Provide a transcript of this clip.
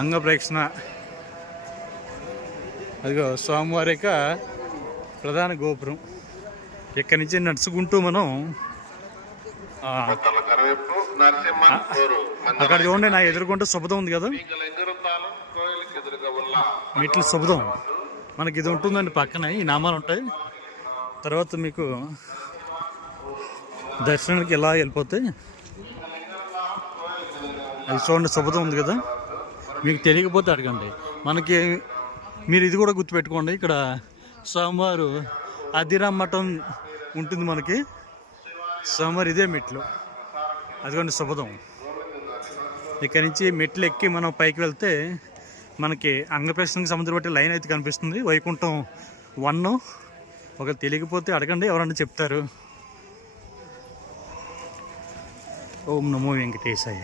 అంగప్రదక్షిణ. అదిగో స్వామివారి యొక్క ప్రధాన గోపురం. ఇక్కడి నుంచి నడుచుకుంటూ మనం అక్కడ చూడండి, నా ఎదుర్కొంటూ శుభదం ఉంది కదా, మెట్లు శుభదం. మనకి ఇది ఉంటుందండి పక్కన, ఈ నామాలు ఉంటాయి. తర్వాత మీకు దర్శనానికి ఎలా వెళ్ళిపోతాయి. అది చూడండి, శుభదం ఉంది కదా. మీకు తెలియకపోతే అడగండి. మనకి మీరు ఇది కూడా గుర్తుపెట్టుకోండి, ఇక్కడ స్వామివారు అదిరామ్ మఠం ఉంటుంది మనకి. స్వామివారు ఇదే మెట్లు, అదిగోండి శుభదం. ఇక్కడ నుంచి మెట్లు ఎక్కి మనం పైకి వెళ్తే మనకి అంగప్రదక్షిణకి సముద్రం బట్టి లైన్ అయితే కనిపిస్తుంది. వైకుంఠం 1. ఒక తెలియకపోతే అడగండి, ఎవరన్నా చెప్తారు. ఓం నమో వెంకటేశాయ.